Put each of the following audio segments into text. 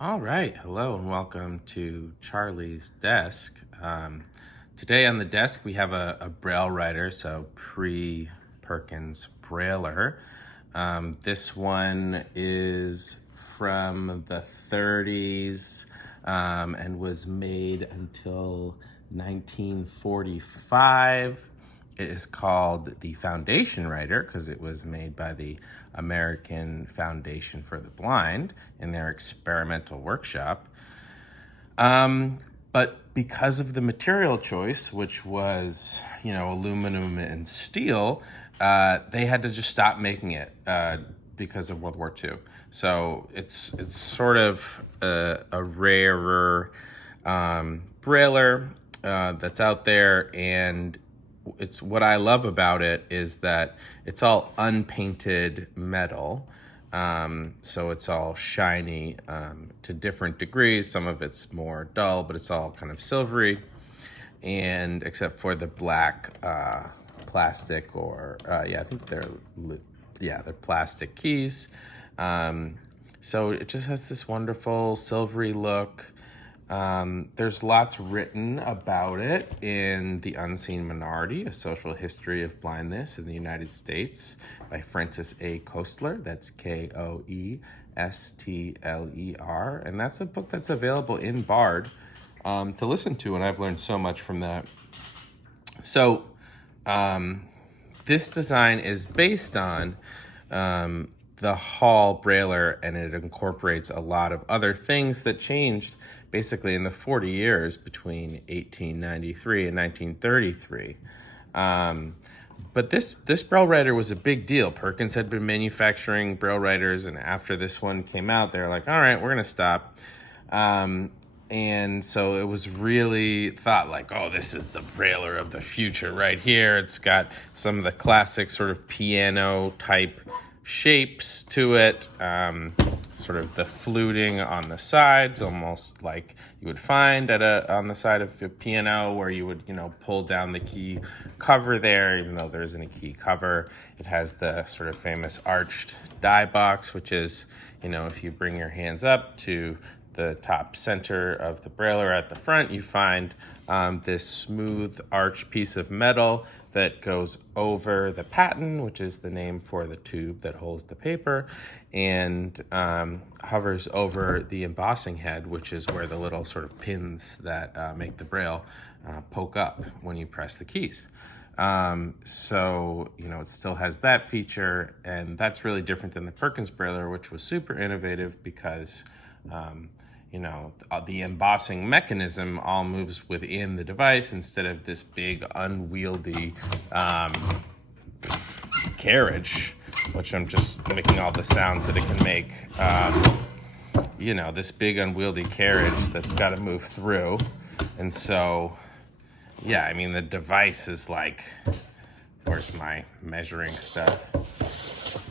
All right, hello and welcome to Charlie's Desk. Today on the desk we have a Braille writer, so pre-Perkins Brailler. This one is from the 30s and was made until 1945. It is called the Foundation Writer because it was made by the American Foundation for the Blind in their experimental workshop. But because of the material choice, which was, aluminum and steel, they had to just stop making it because of World War II. So it's sort of a rarer Brailler that's out there, and it's what I love about it is that it's all unpainted metal. So it's all shiny to different degrees. Some of it's more dull, but it's all kind of silvery. And except for the black plastic I think they're plastic keys. So it just has this wonderful silvery look. There's lots written about it in The Unseen Minority, A Social History of Blindness in the United States by Francis A. Koestler. That's Koestler. And that's a book that's available in Bard to listen to, and I've learned so much from that. So this design is based on the Hall Brailler, and it incorporates a lot of other things that changed basically in the 40 years between 1893 and 1933. But this Braille writer was a big deal. Perkins had been manufacturing Braille writers, and after this one came out, they were like, all right, we're going to stop. And so it was really thought like, oh, this is the Brailler of the future right here. It's got some of the classic sort of piano type shapes to it, sort of the fluting on the sides, almost like you would find on the side of a piano, where you would pull down the key cover there, even though there isn't a key cover. It has the sort of famous arched die box, which is, if you bring your hands up to the top center of the Brailler at the front, you find this smooth arch piece of metal that goes over the paten, which is the name for the tube that holds the paper, and hovers over the embossing head, which is where the little sort of pins that make the Braille poke up when you press the keys. So it still has that feature, and that's really different than the Perkins Brailler, which was super innovative because the embossing mechanism all moves within the device instead of this big unwieldy carriage, which I'm just making all the sounds that it can make. This big unwieldy carriage that's got to move through. And so, the device is like, where's my measuring stuff?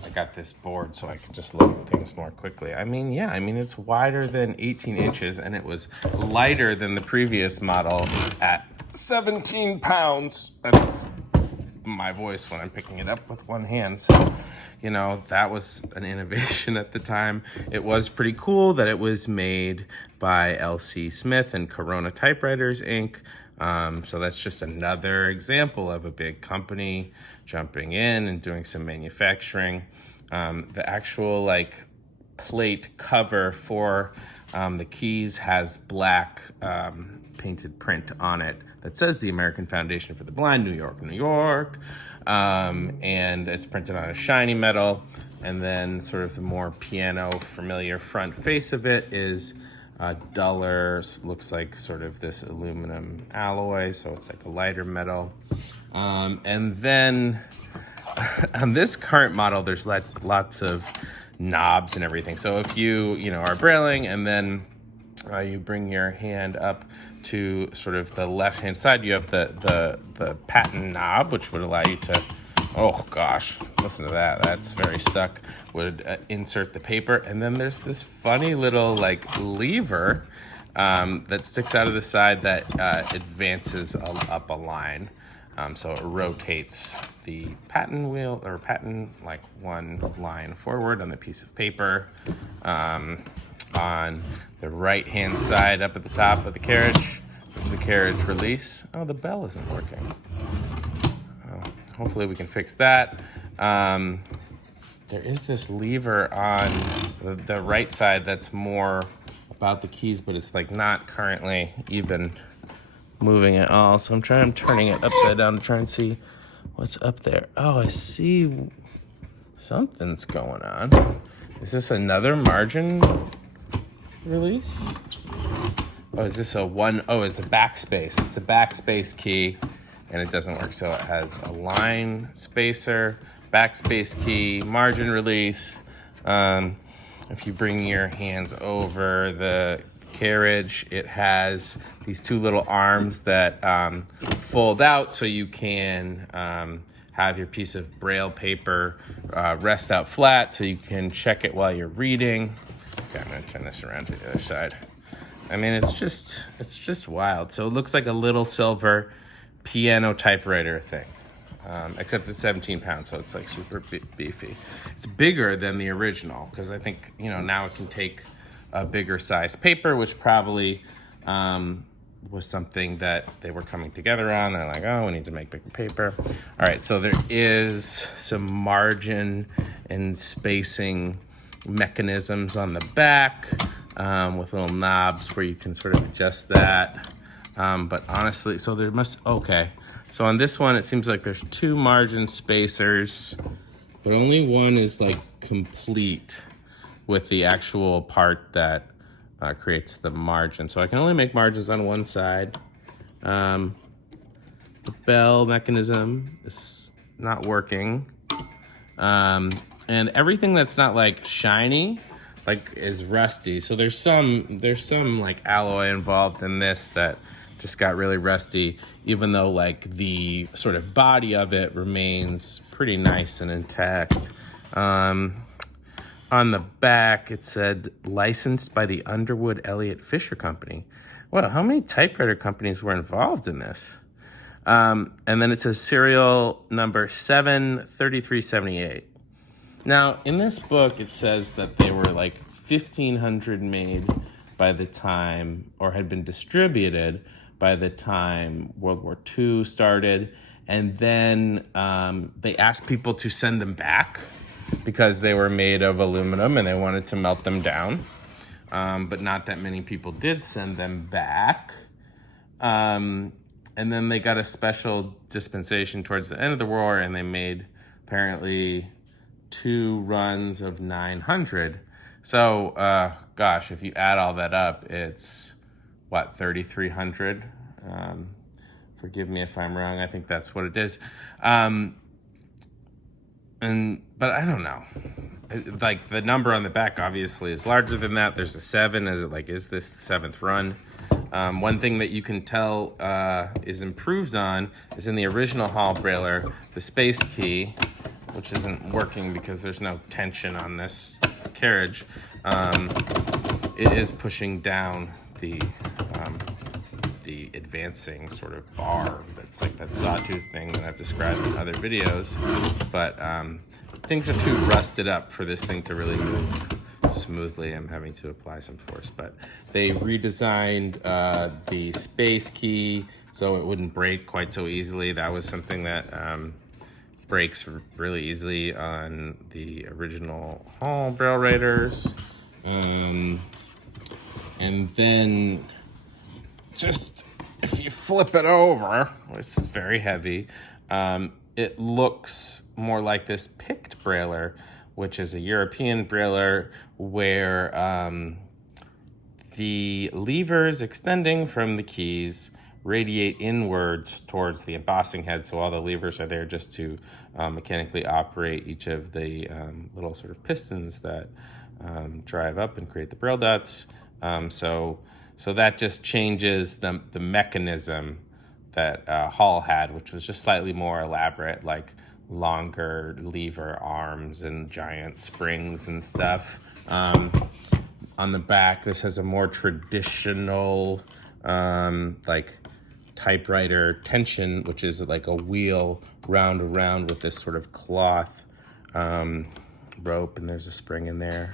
I got this board so I can just look at things more quickly. It's wider than 18 inches, and it was lighter than the previous model at 17 pounds. That's my voice when I'm picking it up with one hand. So, that was an innovation at the time. It was pretty cool that it was made by L.C. Smith and Corona Typewriters, Inc. So that's just another example of a big company jumping in and doing some manufacturing. The actual plate cover for the keys has black painted print on it that says the American Foundation for the Blind, New York, New York. And it's printed on a shiny metal. And then sort of the more piano familiar front face of it is duller, looks like sort of this aluminum alloy, so it's like a lighter metal. And then on this current model, there's lots of knobs and everything. So if you are brailing and then you bring your hand up to sort of the left-hand side, you have the paten knob, which would allow you to, oh gosh, listen to that. That's very stuck. Would insert the paper. And then there's this funny little lever that sticks out of the side that advances up a line. So it rotates the paten wheel one line forward on the piece of paper. on the right-hand side up at the top of the carriage. There's the carriage release. Oh, the bell isn't working. Oh, hopefully we can fix that. There is this lever on the right side that's more about the keys, but it's like not currently even moving at all. So I'm turning it upside down to try and see what's up there. Oh, I see something's going on. Is this another margin release? Oh, is this it's a backspace. It's a backspace key, and it doesn't work. So it has a line spacer, backspace key, margin release. If you bring your hands over the carriage, it has these two little arms that fold out so you can have your piece of Braille paper rest out flat so you can check it while you're reading. Okay, I'm gonna turn this around to the other side. I mean, it's just wild. So it looks like a little silver piano typewriter thing. Except it's 17 pounds, so it's like super beefy. It's bigger than the original because I think, now it can take a bigger size paper, which probably was something that they were coming together on. They're like, oh, we need to make bigger paper. All right, so there is some margin and spacing mechanisms on the back with little knobs where you can sort of adjust that. But honestly, so there okay. So on this one, it seems like there's two margin spacers, but only one is like complete with the actual part that creates the margin. So I can only make margins on one side. The bell mechanism is not working. And everything that's not like shiny, like is rusty. So there's some like alloy involved in this that just got really rusty, even though like the sort of body of it remains pretty nice and intact. On the back, it said licensed by the Underwood Elliott Fisher Company. Wow, how many typewriter companies were involved in this? And then it says serial number 73378. Now, in this book, it says that they were like 1,500 made by the time, or had been distributed by the time World War II started. And then they asked people to send them back because they were made of aluminum and they wanted to melt them down. But not that many people did send them back. And then they got a special dispensation towards the end of the war, and they made apparently 2 runs of 900. So, gosh, if you add all that up, it's, 3,300? Forgive me if I'm wrong. I think that's what it is. But I don't know. Like, the number on the back obviously is larger than that. There's a 7. Is this the 7th run? One thing that you can tell is improved on is in the original Hall Brailler, the space key, which isn't working because there's no tension on this carriage, it is pushing down the advancing sort of bar. That's like that sawtooth thing that I've described in other videos. But things are too rusted up for this thing to really move smoothly. I'm having to apply some force. But they redesigned the space key so it wouldn't break quite so easily. That was something that breaks really easily on the original Hall Braille writers. And then just if you flip it over, which is very heavy, it looks more like this picked Brailler, which is a European Brailler where the levers extending from the keys radiate inwards towards the embossing head, so all the levers are there just to mechanically operate each of the little sort of pistons that drive up and create the Braille dots. So that just changes the mechanism that Hall had, which was just slightly more elaborate, like longer lever arms and giant springs and stuff. On the back, this has a more traditional like typewriter tension, which is like a wheel round around with this sort of cloth rope, and there's a spring in there.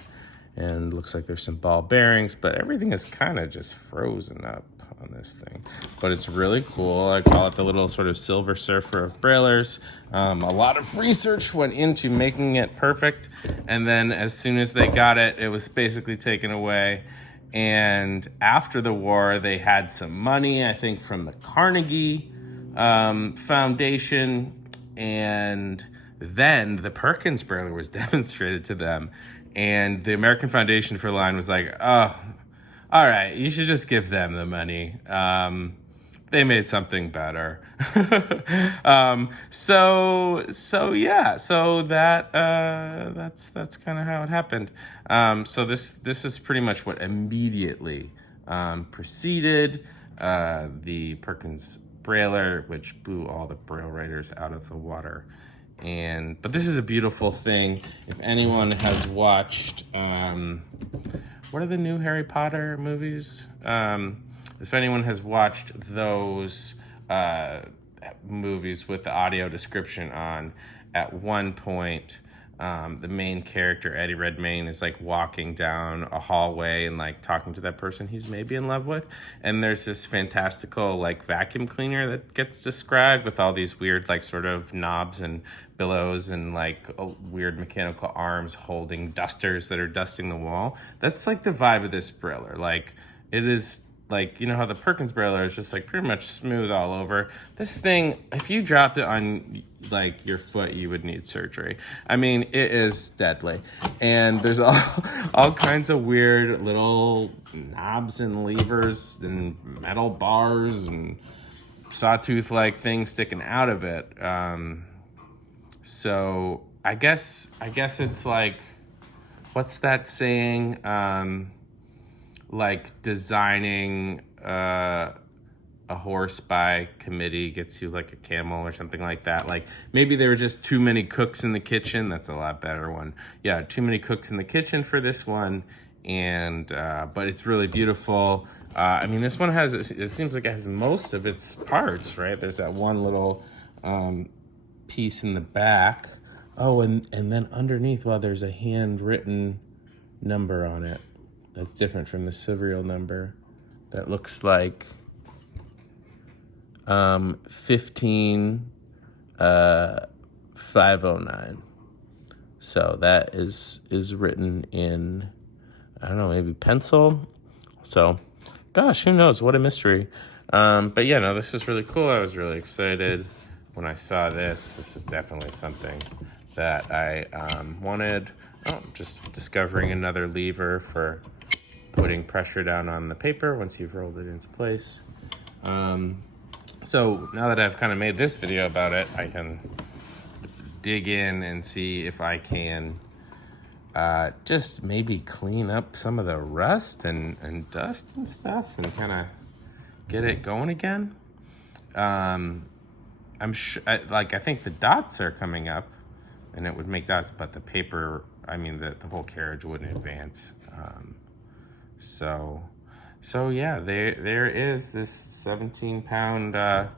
and looks like there's some ball bearings, but everything is kind of just frozen up on this thing. But it's really cool. I call it the little sort of Silver Surfer of Braillers. A lot of research went into making it perfect, and then as soon as they got it, it was basically taken away. And after the war, they had some money, I think, from the Carnegie Foundation, and then the Perkins Brailler was demonstrated to them, and the American Foundation for the Blind was like, oh, all right, you should just give them the money. They made something better. So that's kind of how it happened. So this is pretty much what immediately preceded the Perkins Brailler, which blew all the Braille writers out of the water. But this is a beautiful thing. If anyone has watched, what are the new Harry Potter movies? If anyone has watched those movies with the audio description on, at one point, the main character, Eddie Redmayne, is like walking down a hallway and like talking to that person he's maybe in love with. And there's this fantastical like vacuum cleaner that gets described with all these weird like sort of knobs and billows and like weird mechanical arms holding dusters that are dusting the wall. That's like the vibe of this Brailler. Like it is like, you know how the Perkins Brailler is just like pretty much smooth all over. This thing, if you dropped it on like your foot, you would need surgery. I mean, it is deadly. And there's all kinds of weird little knobs and levers and metal bars and sawtooth-like things sticking out of it. So I guess it's like, what's that saying? Like designing a horse by committee gets you like a camel or something like that. Like maybe there were just too many cooks in the kitchen. That's a lot better one. Yeah, too many cooks in the kitchen for this one. And but it's really beautiful. I mean, this one has, it seems like it has most of its parts, right? There's that one little piece in the back. Oh, and then underneath, well, there's a handwritten number on it. That's different from the serial number. That looks like 15509. So that is written in, I don't know, maybe pencil. So, gosh, who knows? What a mystery. But yeah, no, this is really cool. I was really excited when I saw this. This is definitely something that I wanted. Oh, just discovering another lever for putting pressure down on the paper once you've rolled it into place. So now that I've kind of made this video about it, I can dig in and see if I can just maybe clean up some of the rust and dust and stuff and kind of get it going again. I'm sure, I think the dots are coming up and it would make dots, but the paper, I mean, the whole carriage wouldn't advance. So yeah, there is this 17-pound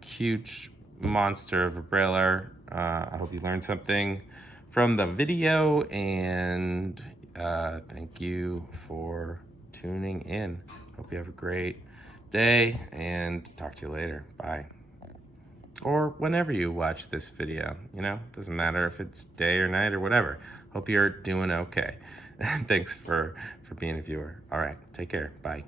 cute monster of a Brailler. I hope you learned something from the video, and thank you for tuning in. Hope you have a great day, and talk to you later. Bye. Or whenever you watch this video, you know, doesn't matter if it's day or night or whatever. Hope you're doing okay. Thanks for being a viewer. All right, take care. Bye.